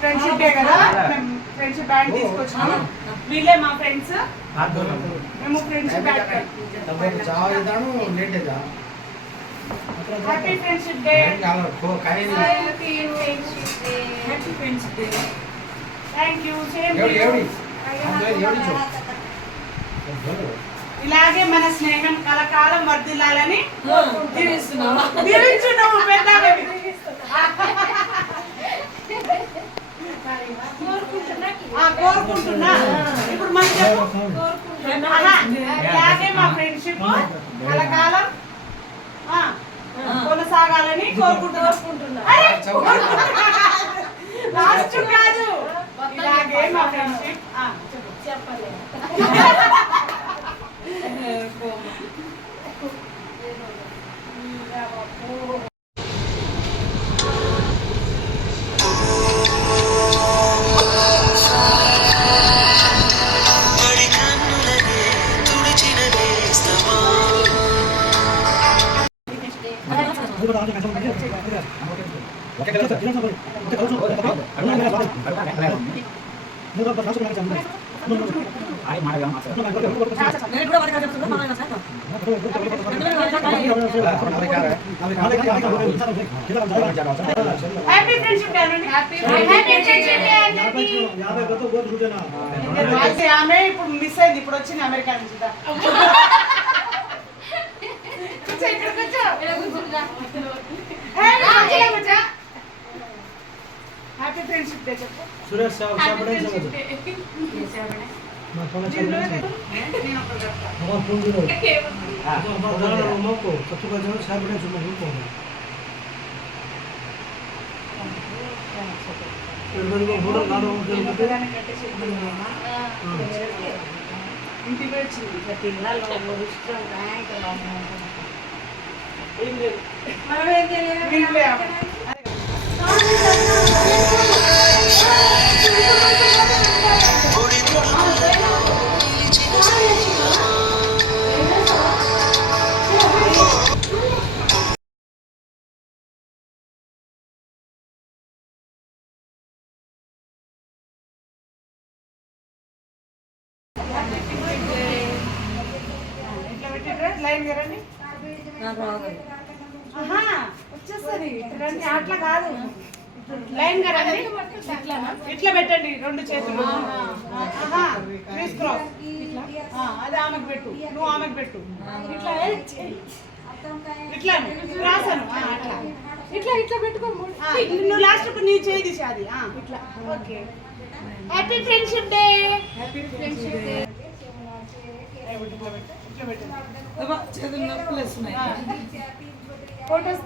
Friendship day కదా, friendship band తీసుకొచ్చాము. వీళ్ళే మా ఫ్రెండ్స్, మేము friendship band. Happy friendship day. Happy friendship day. Thank you. ఇలాగే మన స్నేహం కలకాలం వర్ధిల్లాలని దీవించున్నాము. పెద్ద కోరుకుంటున్నా. ఇప్పుడు మనం ఇలాగే మా ఫ్రెండ్షిప్ కలకాలం కొనసాగాలని కోరుకుంటున్నా. లాస్ట్ కాదు, ఇలాగే మా ఫ్రెండ్షిప్ చెప్పలేదు. ఆమె ఇప్పుడు మిస్ అయింది, ఇప్పుడు వచ్చింది అమెరికా నుంచి. హ్యాపీ ఫ్రెండ్షిప్ డే చెప్పు సురేష్ సాబ్. ఇంటికి వచ్చింది లైన్ కరండి. వచ్చేస్తుంది అట్లా కాదు, లైన్ కరండి. ఇట్లా పెట్టండి రెండు చేతులు. తీసుకురా, అది ఆమెకు పెట్టు, నువ్వు ఆమెకు పెట్టు. ఇట్లా ఇట్లా రాసాను అట్లా ఇట్లా ఇట్లా పెట్టుకో. నువ్వు లాస్ట్ నీ చేయి తీసి అది ఇట్లా. Okay. Happy friendship day. Happy friendship day. Photos